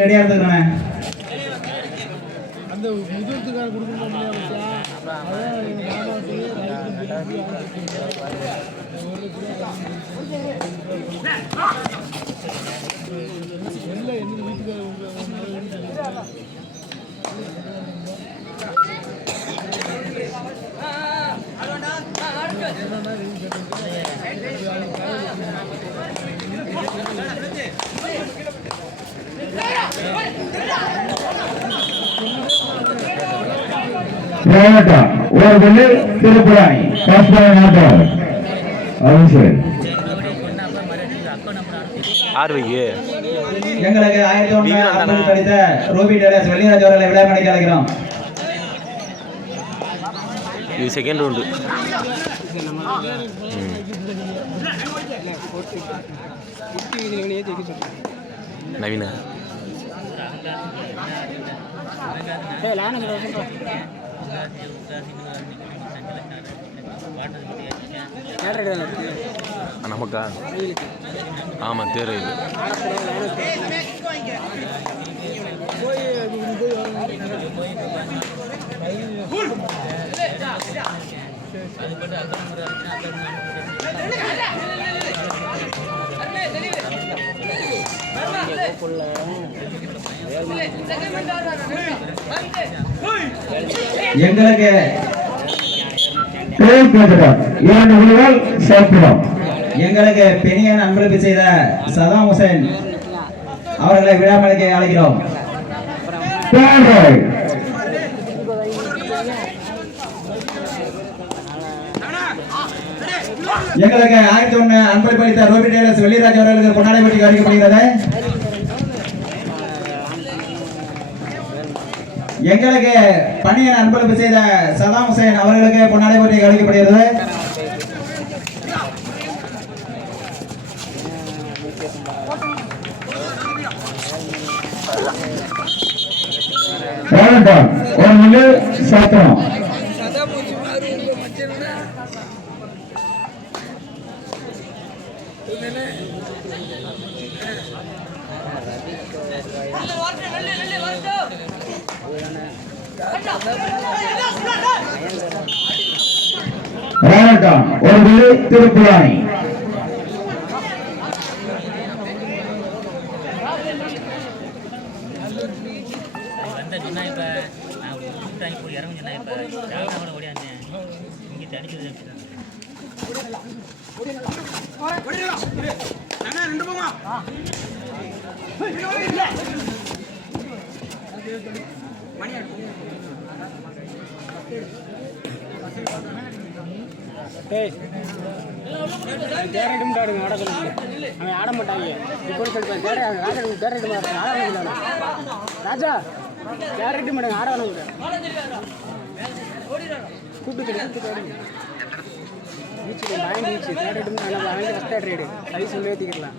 ரெடியா இருந்துக்கிறேன். அந்த முதிர்த்துக்கார கொடுக்கணும் ஒரு திருப்புராணி எங்களுக்கு 1960 படித்த ரூபி டேலஸ் வெளிராஜ் அவர்களை விளையாட அழைக்கிறோம். இது செகண்ட் ரவுண்டு. நவீன நமக்கா ஆமாம் தேர் இது எங்களுக்கு 2 விழுகள் சேர்க்கிறோம். எங்களுக்கு பெணியன் அன்பளிப்பு செய்த சதாம் ஹுசைன் அவர்களை விழாமலைக்கு அழைக்கிறோம். எங்களுக்கு 2001 அன்பளிப்பு அளித்த ரூபி டேலஸ் வெளிராஜ் அவர்களுக்கு பொன்னாடை போட்டி அறிவிக்கப்படுகிறது. எங்களுக்கு பணியன் அன்பளிப்பு செய்த சதாம் ஹுசைன் அவர்களுக்கு பொன்னாடை போட்டி அறிவிக்கப்படுகிறது. ஒரு முழு சாத்திரம் ஒரு முழு திருப்புராணி ஆட மாட்டாங்க ராஜா கேரட்டு மாட்டாங்க ஆட கூப்பிட்டு வாங்கிடுச்சு கேரட்டு வாங்கி ஃபஸ்ட் ரேடு கை சொல்லி ஏற்றிக்கலாம்.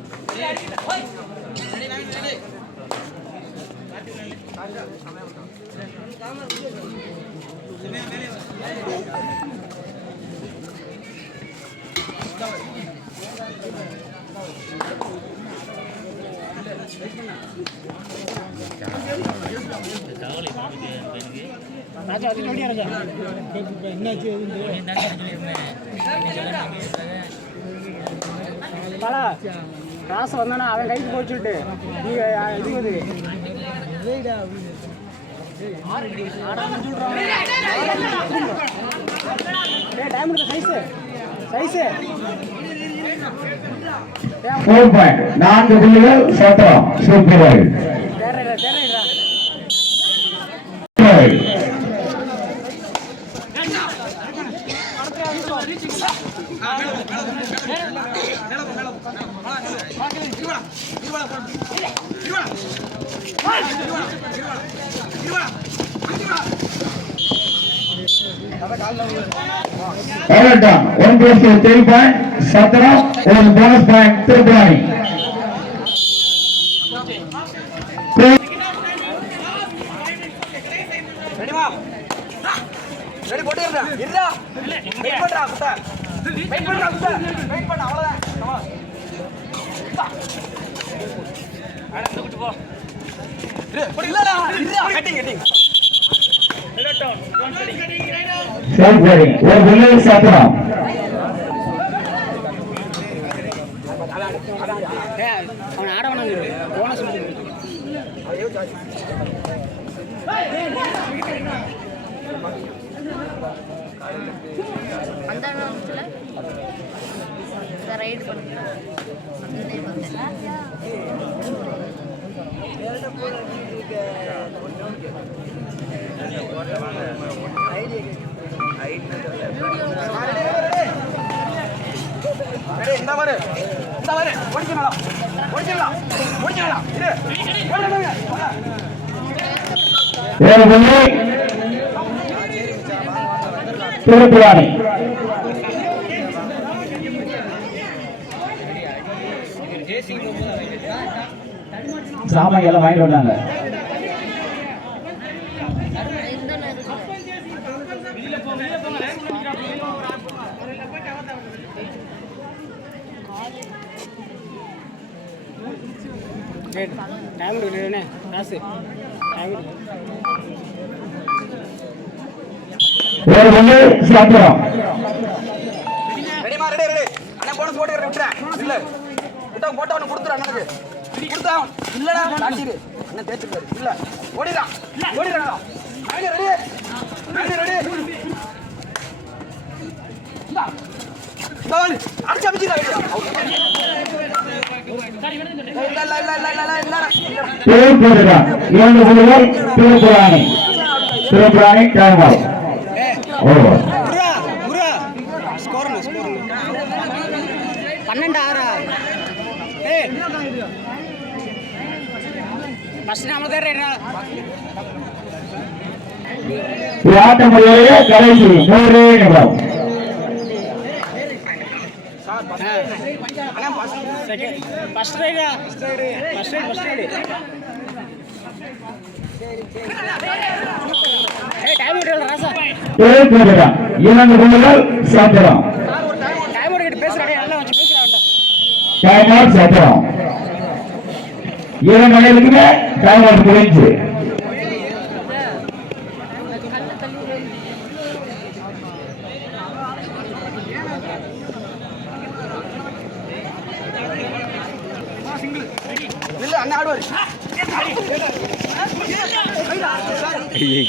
ராஜா அது ரெடியா ராஜா என்னாச்சு பாலா ராசு வந்தானா அவன் கைக்கு போச்சுட்டு நீ இது டைம் சைஸு 4 புள்ளிகள் சட்டம் super One goes to 3 point, Satara, one bonus point, Tripurani. Ready போட்டுறா இருடா வெயிட் பண்றா குட்ட வெயிட் பண்றா குட்ட வெயிட் பண்ண அவ்வளவுதான் அடுத்து குட்டு போ இல்லடா இருடா cutting Self wearing, one winner Satara. அவன் ஆட வேணாம் போனஸ் அந்த நேரத்துல ரைட் பண்ணுங்க இந்த பாரு ஓடிக்கலாம் இரு One winner, Tripurani. சாமான் எல்லாம் வாங்கிட்டு வந்தாங்க. இந்த நேரத்துல டைம் எடுக்கணும் காசு டைம் One winner Satara. ரெடிமா ரெடி அண்ணா போனஸ் போட்டு விட்டுறேன் இல்ல விட்டா போட்டா அவனுக்கு கொடுத்துரு அண்ணனுக்கு கொடுத்தா இல்லடா காட்டிடு அண்ணன் தேய்ச்சிருக்காரு இல்ல ஓடிடா ரெடி ரெடி அடிச்சு அமைச்சிடா Tripurani. One winner Tripurani. Tripurani time out. Over. Score 12-6 first நாம தான் ஆட்டம் முடிவடைய கடைசி 3 நிமிடம். ஃபர்ஸ்ட் ரைடா ஃபர்ஸ்ட் ரைடு ஏய் டைம் விடுடா ராசா Tripurani. இரண்டு புள்ளிகள் Satara. டைம் விட்டு பேசுறடா நல்லா வந்து பேசுறடா Time out Satara. இரண்டு அணிகளுக்குமே டைம் அவுட் முடிஞ்சு. இல்ல அண்ணா ஆடுவாரு ஐயே